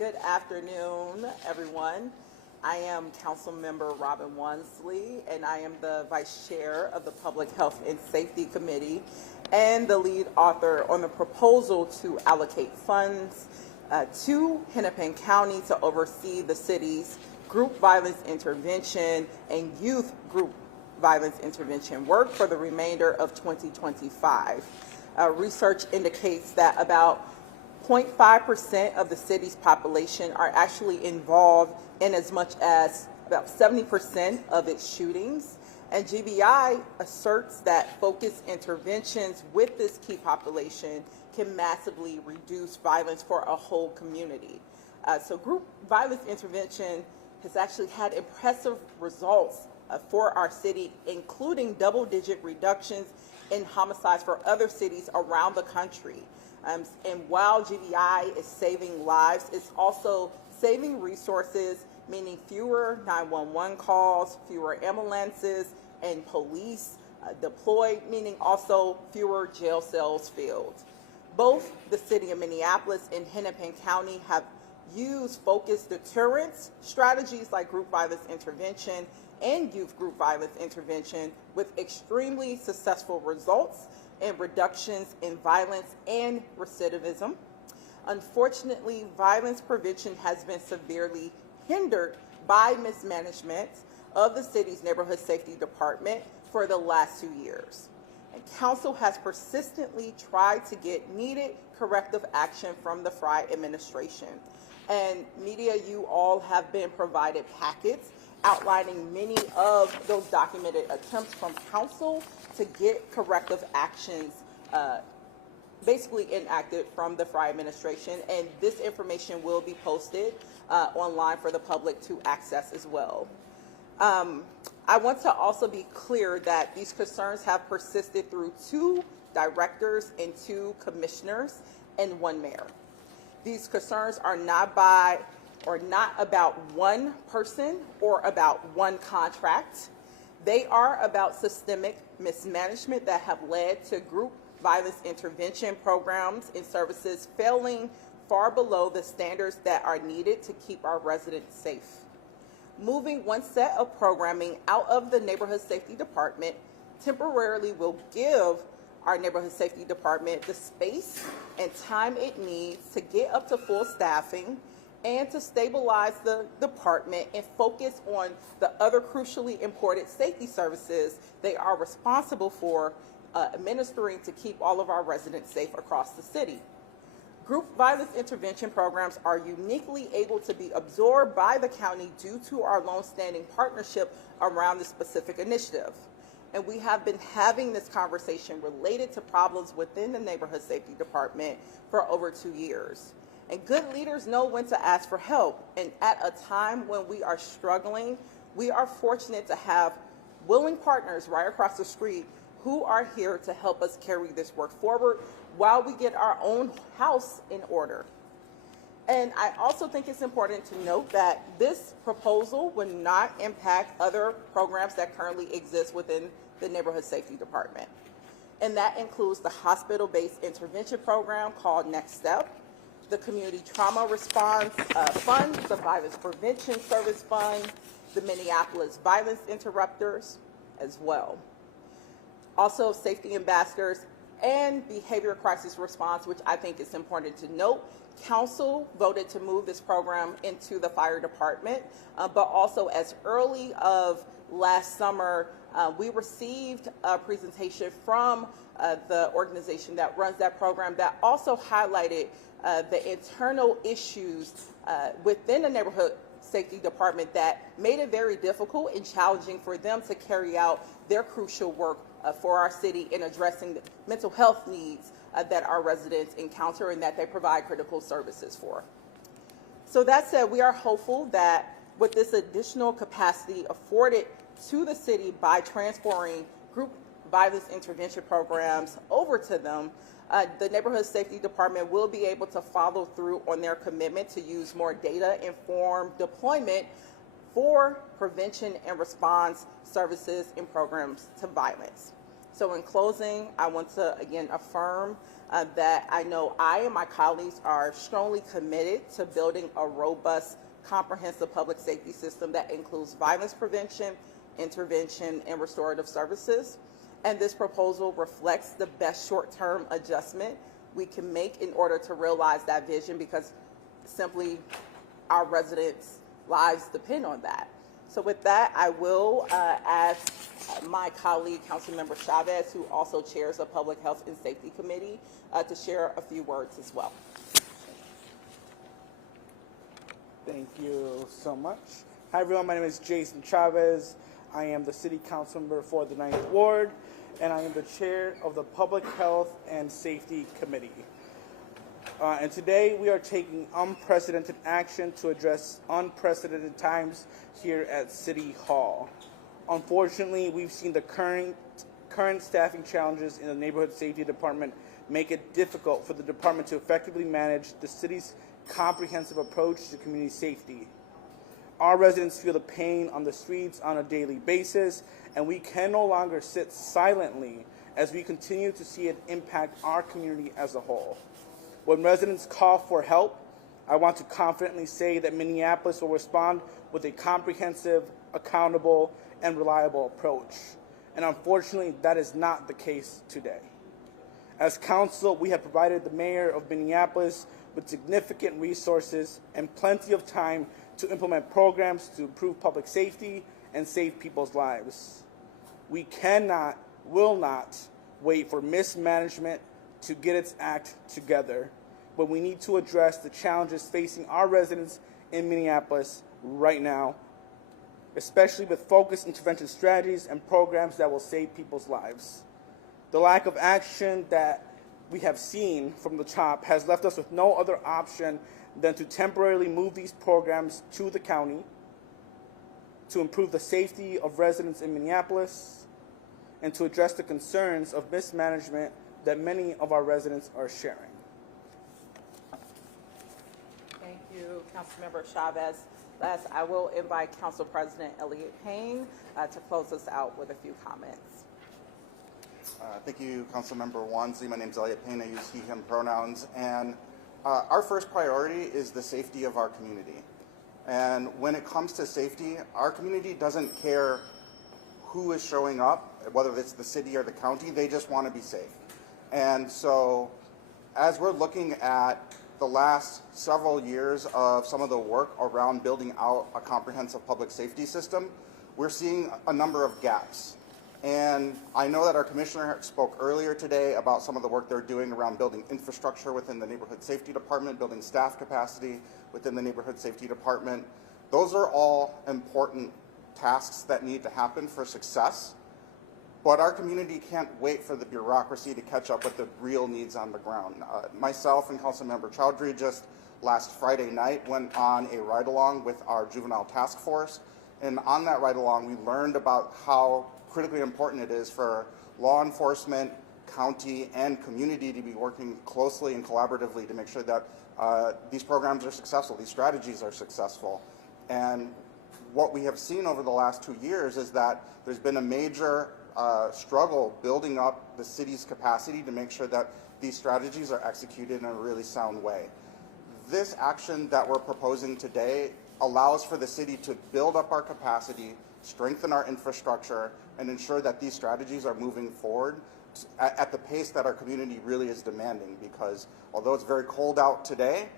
Good afternoon, everyone. I am Councilmember Robin Wansley, and I am the Vice Chair of the Public Health and Safety Committee and the lead author on the proposal to allocate funds to Hennepin County to oversee the city's group violence intervention and youth group violence intervention work for the remainder of 2025. Research indicates that about 0.5% of the city's population are actually involved in as much as about 70% of its shootings. And GBI asserts that focused interventions with this key population can massively reduce violence for a whole community. So group violence intervention has actually had impressive results for our city, including double-digit reductions in homicides for other cities around the country. And while GBI is saving lives, it's also saving resources, meaning fewer 911 calls, fewer ambulances and police deployed, meaning also fewer jail cells filled. Both the city of Minneapolis and Hennepin County have used focused deterrence strategies like group violence intervention and youth group violence intervention with extremely successful results and reductions in violence and recidivism. Unfortunately, violence prevention has been severely hindered by mismanagement of the city's neighborhood safety department for the last 2 years. And council has persistently tried to get needed corrective action from the Fry administration. And media, you all have been provided packets outlining many of those documented attempts from council to get corrective actions basically enacted from the Fry administration, and this information will be posted online for the public to access as well. I want to also be clear that these concerns have persisted through 2 directors and 2 commissioners and 1 mayor. These concerns are not about one person or about one contract. They are about systemic mismanagement that have led to group violence intervention programs and services failing far below the standards that are needed to keep our residents safe. Moving one set of programming out of the neighborhood safety department temporarily will give our neighborhood safety department the space and time it needs to get up to full staffing and to stabilize the department and focus on the other crucially important safety services they are responsible for administering to keep all of our residents safe across the city. Group violence intervention programs are uniquely able to be absorbed by the county due to our long-standing partnership around this specific initiative. And we have been having this conversation related to problems within the neighborhood safety department for over 2 years. And good leaders know when to ask for help. And at a time when we are struggling, we are fortunate to have willing partners right across the street who are here to help us carry this work forward while we get our own house in order. And I also think it's important to note that this proposal would not impact other programs that currently exist within the neighborhood safety department. And that includes the hospital-based intervention program called Next Step, the Community Trauma Response Fund, the Violence Prevention Service Fund, the Minneapolis Violence Interrupters as well. Also, safety ambassadors and behavior crisis response, which I think is important to note. Council voted to move this program into the fire department, but also as early of last summer, we received a presentation from the organization that runs that program that also highlighted the internal issues within the neighborhood safety department that made it very difficult and challenging for them to carry out their crucial work for our city in addressing the mental health needs that our residents encounter and that they provide critical services for. So that said, we are hopeful that with this additional capacity afforded to the city by transferring group violence intervention programs over to them, the neighborhood safety department will be able to follow through on their commitment to use more data-informed deployment for prevention and response services and programs to violence. So in closing, I want to again affirm that I know I and my colleagues are strongly committed to building a robust, comprehensive public safety system that includes violence prevention, intervention, and restorative services. And this proposal reflects the best short-term adjustment we can make in order to realize that vision, because simply our residents' lives depend on that. So with that, I will ask my colleague, Councilmember Chavez, who also chairs the Public Health and Safety Committee, to share a few words as well. Thank you so much. Hi everyone, my name is Jason Chavez. I am the City Council member for the 9th Ward, and I am the chair of the Public Health and Safety Committee. And today we are taking unprecedented action to address unprecedented times here at City Hall. Unfortunately, we've seen the current staffing challenges in the Neighborhood Safety Department make it difficult for the department to effectively manage the city's comprehensive approach to community safety. Our residents feel the pain on the streets on a daily basis, and we can no longer sit silently as we continue to see it impact our community as a whole. When residents call for help, I want to confidently say that Minneapolis will respond with a comprehensive, accountable, and reliable approach. And unfortunately, that is not the case today. As council, we have provided the mayor of Minneapolis with significant resources and plenty of time to implement programs to improve public safety and save people's lives. We cannot, will not wait for mismanagement to get its act together, but we need to address the challenges facing our residents in Minneapolis right now, especially with focused intervention strategies and programs that will save people's lives. The lack of action that we have seen from the top has left us with no other option than to temporarily move these programs to the county to improve the safety of residents in Minneapolis and to address the concerns of mismanagement that many of our residents are sharing. Thank you, Councilmember Chavez. Last, I will invite Council President Elliott Payne to close us out with a few comments. Thank you, Councilmember Wansley. My name is Elliott Payne. I use he, him pronouns. And our first priority is the safety of our community. And when it comes to safety, our community doesn't care who is showing up, whether it's the city or the county. They just want to be safe. And so as we're looking at the last several years of some of the work around building out a comprehensive public safety system, we're seeing a number of gaps. And I know that our commissioner spoke earlier today about some of the work they're doing around building infrastructure within the Neighborhood Safety Department, building staff capacity within the Neighborhood Safety Department. Those are all important tasks that need to happen for success. But our community can't wait for the bureaucracy to catch up with the real needs on the ground. Myself and Councilmember Chowdhury just last Friday night went on a ride-along with our juvenile task force. And on that ride-along, we learned about how critically important it is for law enforcement, county, and community to be working closely and collaboratively to make sure that these programs are successful, these strategies are successful. And what we have seen over the last 2 years is that there's been a major struggle building up the city's capacity to make sure that these strategies are executed in a really sound way. This action that we're proposing today allows for the city to build up our capacity, strengthen our infrastructure, and ensure that these strategies are moving forward at the pace that our community really is demanding. Because although it's very cold out today,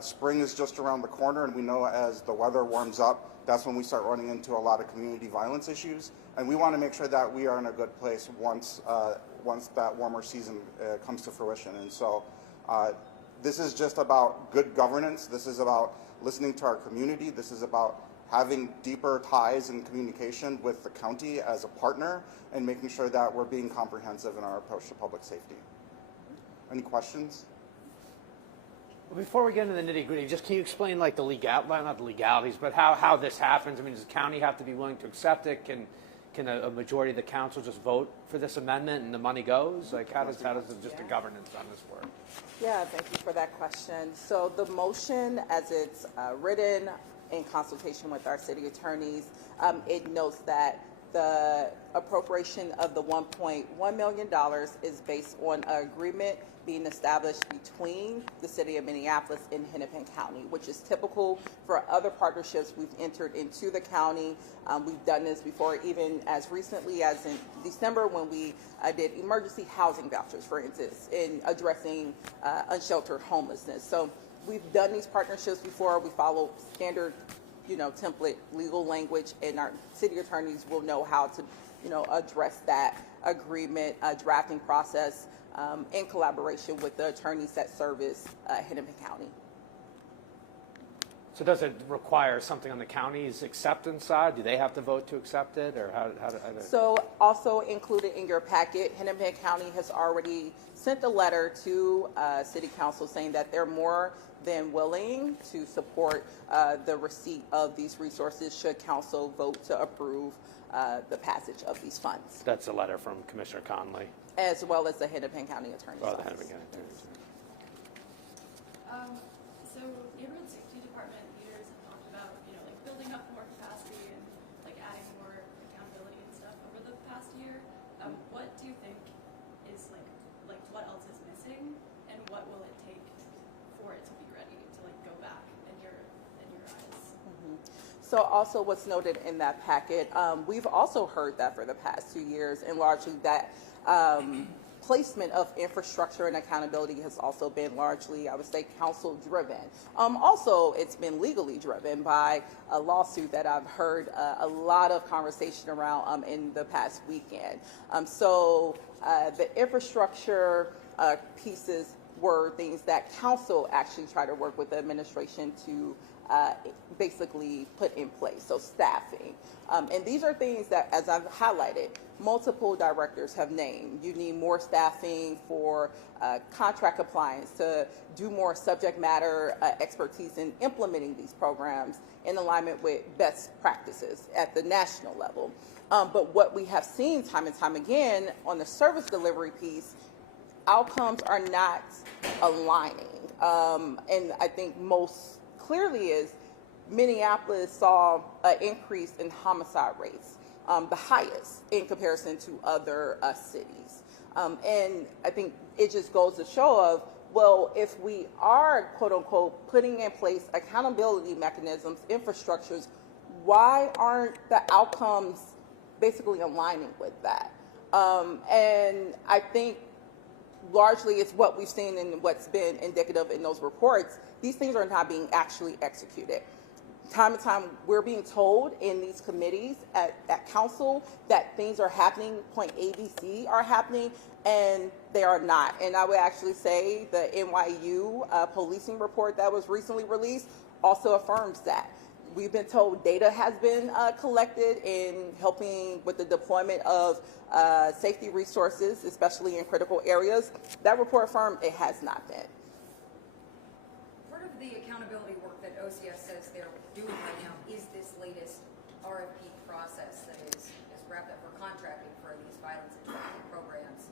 spring is just around the corner, and we know as the weather warms up, that's when we start running into a lot of community violence issues. And we want to make sure that we are in a good place once that warmer season comes to fruition. And so this is just about good governance. This is about listening to our community. This is about having deeper ties and communication with the county as a partner and making sure that we're being comprehensive in our approach to public safety. Any questions? Before we get into the nitty-gritty, just can you explain like the not the legalities, but how this happens? I mean, does the county have to be willing to accept it? Can a majority of the council just vote for this amendment and the money goes? Like how does just the governance on this work? Yeah, thank you for that question. So the motion as it's written in consultation with our city attorneys, it notes that the appropriation of the $1.1 million is based on an agreement being established between the city of Minneapolis and Hennepin County, which is typical for other partnerships we've entered into the county. We've done this before, even as recently as in December when we did emergency housing vouchers, for instance, in addressing unsheltered homelessness. So we've done these partnerships before. We follow standard, template legal language, and our city attorneys will know how to, address that agreement drafting process in collaboration with the attorneys that service Hennepin County. So does it require something on the county's acceptance side? Do they have to vote to accept it, or how So also included in your packet, Hennepin County has already sent a letter to City Council saying that they're more than willing to support the receipt of these resources should Council vote to approve the passage of these funds. That's a letter from Commissioner Conley. As well as the Hennepin County Attorney's Oh, the Office. Hennepin County Attorney. So neighborhood safety department leaders have talked about, like building up more capacity and like adding more accountability and stuff over the past year. What do you think is like what else is missing, and what will it take for it to be ready to like go back in your eyes? So also what's noted in that packet, we've also heard that for the past 2 years, and largely that placement of infrastructure and accountability has also been largely, I would say, council driven. Also, it's been legally driven by a lawsuit that I've heard a lot of conversation around in the past weekend. So the infrastructure pieces were things that council actually tried to work with the administration to basically put in place, so staffing. And these are things that, as I've highlighted, multiple directors have named. You need more staffing for contract compliance, to do more subject matter expertise in implementing these programs in alignment with best practices at the national level. But what we have seen time and time again on the service delivery piece, outcomes are not aligning. And I think most clearly is Minneapolis saw an increase in homicide rates, the highest in comparison to other cities. And I think it just goes to show of, well, if we are, quote unquote, putting in place accountability mechanisms, infrastructures, why aren't the outcomes basically aligning with that? And I think largely it's what we've seen and what's been indicative in those reports. These things are not being actually executed. Time to time, we're being told in these committees at council that things are happening, point A, B, C are happening, and they are not. And I would actually say the NYU policing report that was recently released also affirms that. We've been told data has been collected in helping with the deployment of safety resources, especially in critical areas. That report affirmed it has not been. Part of the accountability work that OCS says they're doing right now is this latest RFP process that is wrapped up for contracting for these violence and trafficking programs.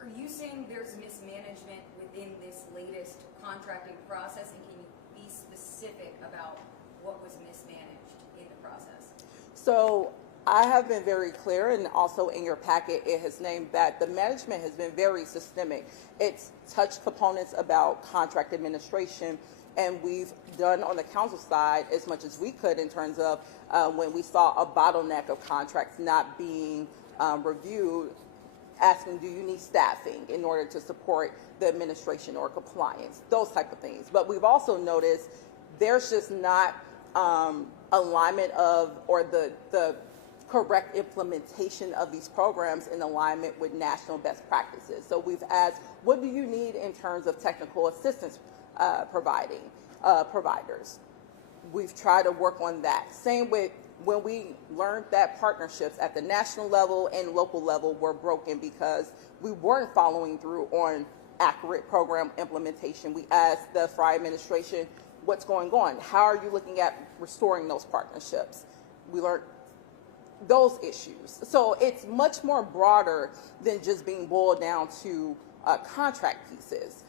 Are you saying there's mismanagement within this latest contracting process, and can you be specific about what was mismanaged in the process? So I have been very clear, and also in your packet, it has named that the management has been very systemic. It's touched components about contract administration, and we've done on the council side as much as we could in terms of when we saw a bottleneck of contracts not being reviewed, asking, do you need staffing in order to support the administration or compliance, those type of things. But we've also noticed there's just not alignment of, or the correct implementation of these programs in alignment with national best practices. So we've asked, what do you need in terms of technical assistance providers? We've tried to work on that. Same with when we learned that partnerships at the national level and local level were broken because we weren't following through on accurate program implementation. We asked the Fry administration, what's going on? How are you looking at restoring those partnerships? We learned those issues. So it's much more broader than just being boiled down to contract pieces.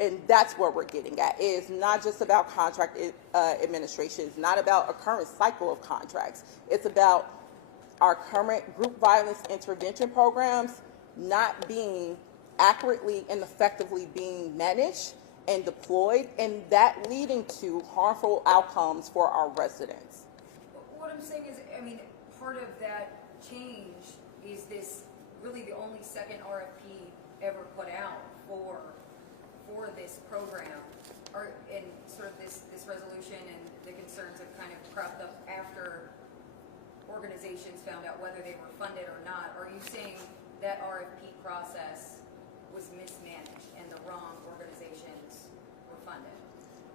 And that's what we're getting at. It's not just about contract administration. It's not about a current cycle of contracts. It's about our current group violence intervention programs not being accurately and effectively being managed and deployed, and that leading to harmful outcomes for our residents. What I'm saying is, I mean, part of that change is this really the only second RFP ever put out for this program, and sort of this resolution and the concerns have kind of cropped up after organizations found out whether they were funded or not. Are you saying that RFP process was mismanaged and the wrong organizations were funded?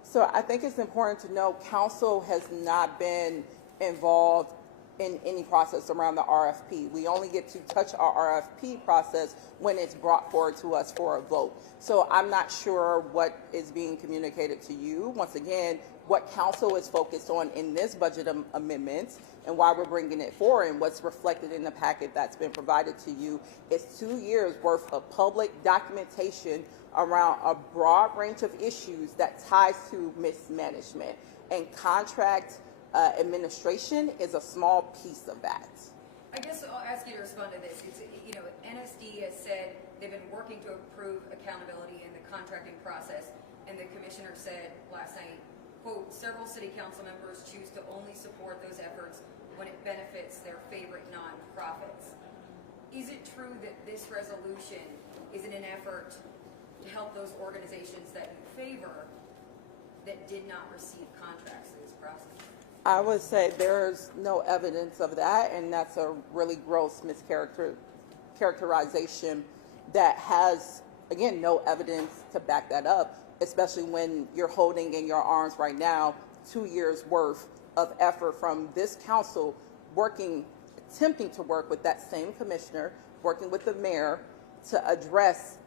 So I think it's important to know council has not been involved in any process around the RFP. We only get to touch our RFP process when it's brought forward to us for a vote. So I'm not sure what is being communicated to you. Once again, what council is focused on in this budget amendments and why we're bringing it forward and what's reflected in the packet that's been provided to you is 2 years worth of public documentation around a broad range of issues that ties to mismanagement, and contract administration is a small piece of that. I guess I'll ask you to respond to this. It's, you know, NSD has said they've been working to improve accountability in the contracting process, and the commissioner said last night, quote, several city council members choose to only support those efforts when it benefits their favorite nonprofits. Is it true that this resolution is in an effort to help those organizations that you favor that did not receive contracts through this process? I would say there's no evidence of that, and that's a really gross mischaracterization that has, again, no evidence to back that up, especially when you're holding in your arms right now 2 years worth of effort from this council attempting to work with that same commissioner, working with the mayor to address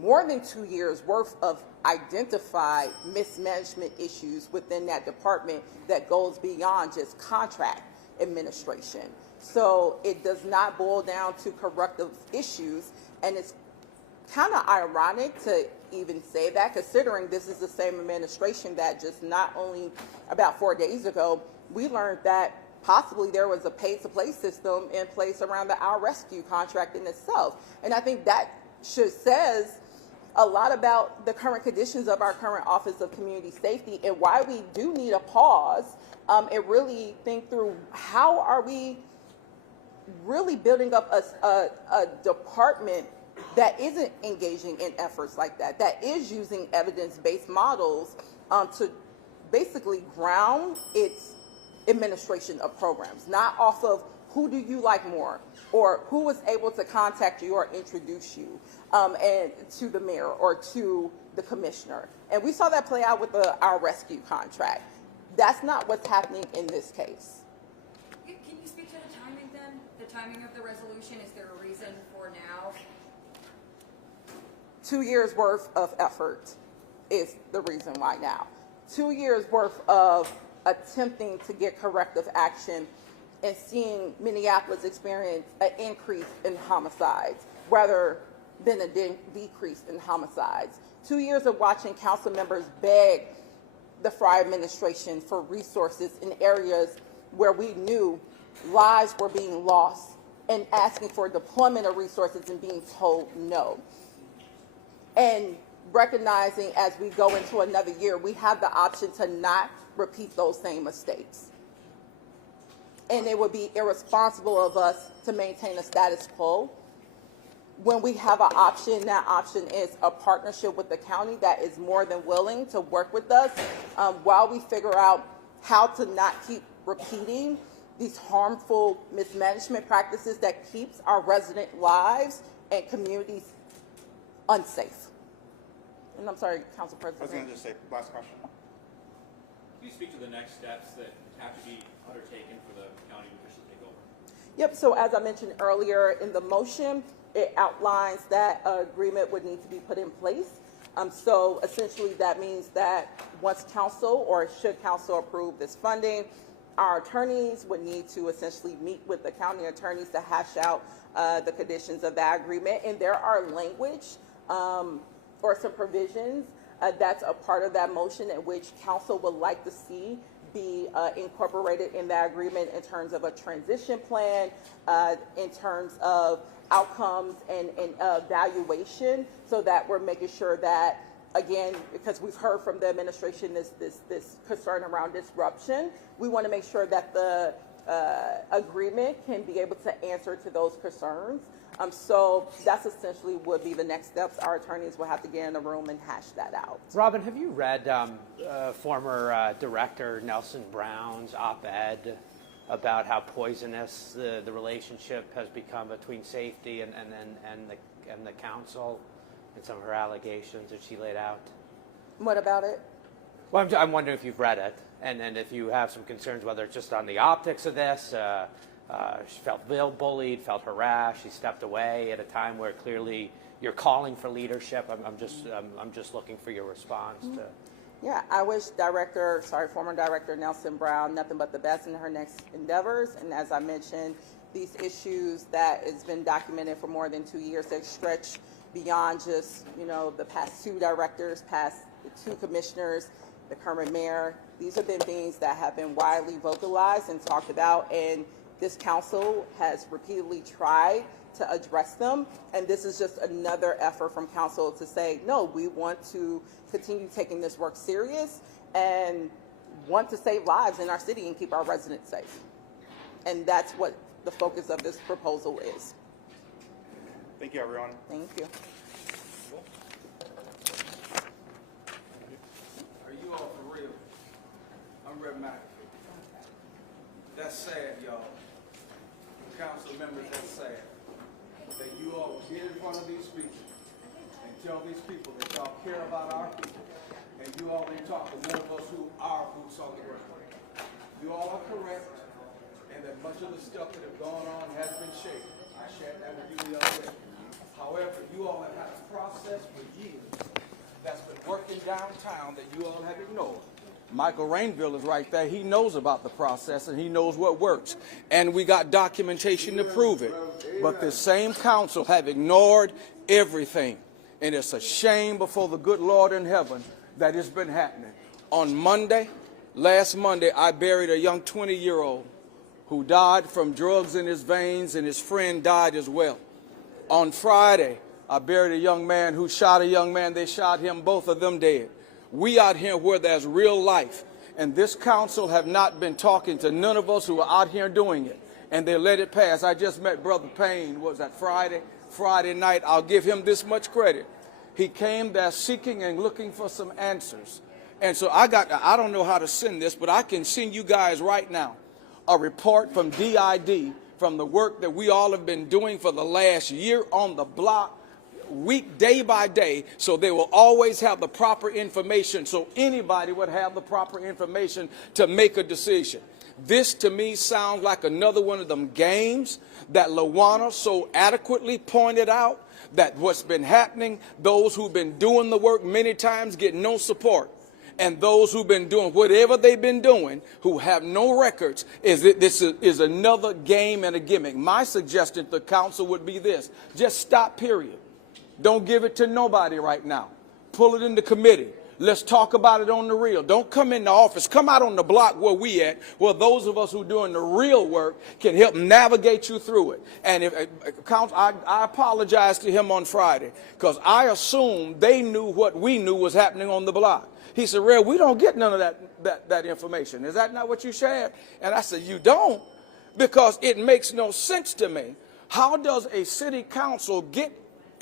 more than 2 years worth of identified mismanagement issues within that department that goes beyond just contract administration. So it does not boil down to corrective issues, and it's kind of ironic to even say that, considering this is the same administration that just not only about 4 days ago, we learned that possibly there was a pay-to-play system in place around the Our Rescue contract in itself. And I think that says a lot about the current conditions of our current Office of Community Safety and why we do need a pause and really think through how are we really building up a department that isn't engaging in efforts like that, that is using evidence-based models to basically ground its administration of programs, not off of who do you like more or who was able to contact you or introduce you and to the mayor or to the commissioner. And we saw that play out with Our Rescue contract. That's not what's happening in this case. Can you speak to the timing then? The timing of the resolution, is there a reason for now? 2 years worth of effort is the reason why now. 2 years worth of attempting to get corrective action and seeing Minneapolis experience an increase in homicides rather than a decrease in homicides. 2 years of watching council members beg the Fry administration for resources in areas where we knew lives were being lost and asking for deployment of resources and being told no. And recognizing as we go into another year, we have the option to not repeat those same mistakes. And it would be irresponsible of us to maintain a status quo when we have an option. That option is a partnership with the county that is more than willing to work with us while we figure out how to not keep repeating these harmful mismanagement practices that keeps our resident lives and communities unsafe. And I'm sorry, Council President. I was going to just say, last question. Can you speak to the next steps that have to be undertaken for the county to officially take over? Yep, so as I mentioned earlier in the motion, it outlines that agreement would need to be put in place. So essentially that means that once council or should council approve this funding, our attorneys would need to essentially meet with the county attorneys to hash out the conditions of that agreement. And there are language or some provisions that's a part of that motion in which council would like to see be incorporated in that agreement in terms of a transition plan, in terms of outcomes and evaluation, so that we're making sure that, again, because we've heard from the administration this concern around disruption, we want to make sure that the agreement can be able to answer to those concerns. So that's essentially would be the next steps. Our attorneys will have to get in the room and hash that out. Robin, have you read former Director Nelson Brown's op-ed about how poisonous the relationship has become between safety and the council, and some of her allegations that she laid out? What about it? Well, I'm wondering if you've read it, and if you have some concerns, whether it's just on the optics of this. She felt bullied, felt harassed. She stepped away at a time where clearly you're calling for leadership. I'm just looking for your response to. Yeah, I wish former Director Nelson Brown nothing but the best in her next endeavors. And as I mentioned, these issues that has been documented for more than 2 years, that stretch beyond just, the past 2 directors, past 2 commissioners, the current mayor. These have been things that have been widely vocalized and talked about, and this council has repeatedly tried to address them, and this is just another effort from council to say, no, we want to continue taking this work serious and want to save lives in our city and keep our residents safe. And that's what the focus of this proposal is. Thank you, everyone. Thank you. Are you all for real? I'm Rev Mack. That's sad, y'all. Council members, that's sad. That you all will get in front of these people and tell these people that y'all care about our people, and you all ain't talk to none of us who are boots on the ground. You all are correct, and that much of the stuff that have gone on has been shaken. I shared that with you the other day. However, you all have had a process for years that's been working downtown that you all have ignored. Michael Rainville is right there. He knows about the process and he knows what works. And we got documentation to prove it. But the same council have ignored everything. And it's a shame before the good Lord in heaven that it's been happening. On last Monday, I buried a young 20-year-old who died from drugs in his veins, and his friend died as well. On Friday, I buried a young man who shot a young man. They shot him, both of them dead. We out here where there's real life, and this council have not been talking to none of us who are out here doing it, and they let it pass. I just met Brother Payne, what was that, Friday night. I'll give him this much credit. He came there seeking and looking for some answers. And so I don't know how to send this, but I can send you guys right now a report from DID from the work that we all have been doing for the last year on the block, week, day by day, so they will always have the proper information, so anybody would have the proper information to make a decision. This, to me, sounds like another one of them games that LaWanna so adequately pointed out, that what's been happening, those who've been doing the work many times get no support. And those who've been doing whatever they've been doing, who have no records, this is another game and a gimmick. My suggestion to the council would be this: just stop, period. Don't give it to nobody right now. Pull it in the committee. Let's talk about it on the real. Don't come in the office. Come out on the block where we at, where those of us who are doing the real work can help navigate you through it. And I apologize to him on Friday, because I assumed they knew what we knew was happening on the block. He said, Red, we don't get none of that information. Is that not what you shared? And I said, you don't? Because it makes no sense to me. How does a city council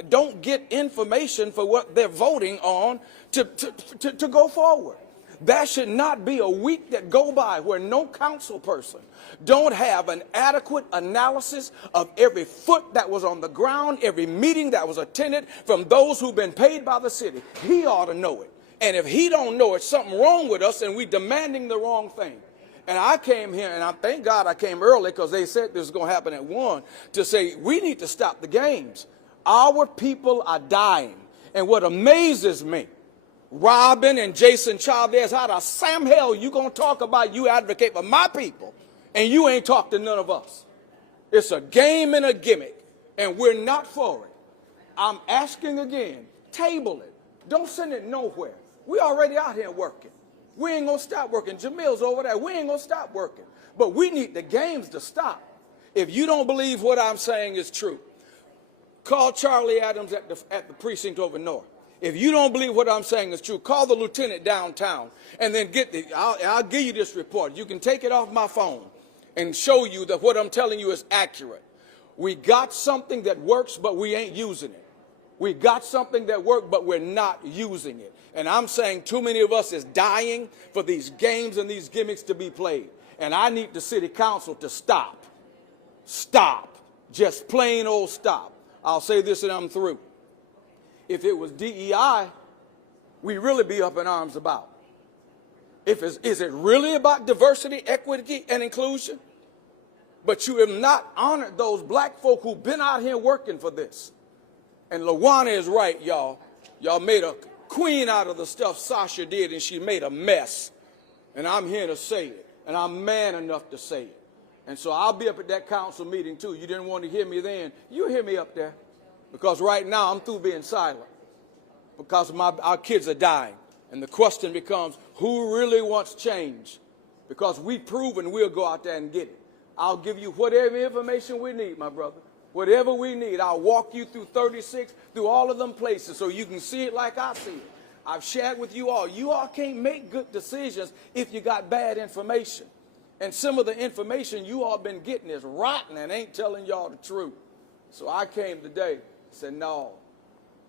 don't get information for what they're voting on to go forward? There should not be a week that go by where no council person don't have an adequate analysis of every foot that was on the ground, every meeting that was attended from those who've been paid by the city. He ought to know it. And if he don't know it, something wrong with us, and we demanding the wrong thing. And I came here, and I thank God I came early, because they said this was going to happen at 1, to say we need to stop the games. Our people are dying. And what amazes me, Robin and Jason Chavez, how the Sam hell you going to talk about you advocate for my people, and you ain't talk to none of us? It's a game and a gimmick, and we're not for it. I'm asking again, table it. Don't send it nowhere. We already out here working. We ain't gonna stop working. Jamil's over there. We ain't gonna stop working. But we need the games to stop. If you don't believe what I'm saying is true, call Charlie Adams at the precinct over north. If you don't believe what I'm saying is true, call the lieutenant downtown and then I'll give you this report. You can take it off my phone and show you that what I'm telling you is accurate. We got something that works, but we ain't using it. We got something that works, but we're not using it. And I'm saying too many of us is dying for these games and these gimmicks to be played. And I need the city council to stop. Stop. Just plain old stop. I'll say this and I'm through. If it was DEI, we'd really be up in arms about. Is it really about diversity, equity, and inclusion? But you have not honored those black folk who've been out here working for this. And LaWanna is right, y'all. Y'all made a queen out of the stuff Sasha did, and she made a mess. And I'm here to say it, and I'm man enough to say it. And so I'll be up at that council meeting, too. You didn't want to hear me then. You hear me up there. Because right now I'm through being silent. Because our kids are dying. And the question becomes, who really wants change? Because we've proven we'll go out there and get it. I'll give you whatever information we need, my brother. Whatever we need. I'll walk you through 36, through all of them places so you can see it like I see it. I've shared with you all. You all can't make good decisions if you got bad information. And some of the information you all been getting is rotten and ain't telling y'all the truth. So I came today and said, no,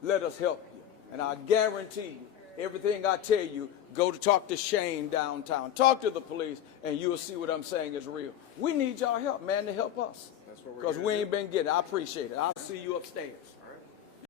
let us help you. And I guarantee you, everything I tell you, go to talk to Shane downtown. Talk to the police, and you'll see what I'm saying is real. We need y'all help, man, to help us. Because we ain't been getting it. I appreciate it. I'll see you upstairs.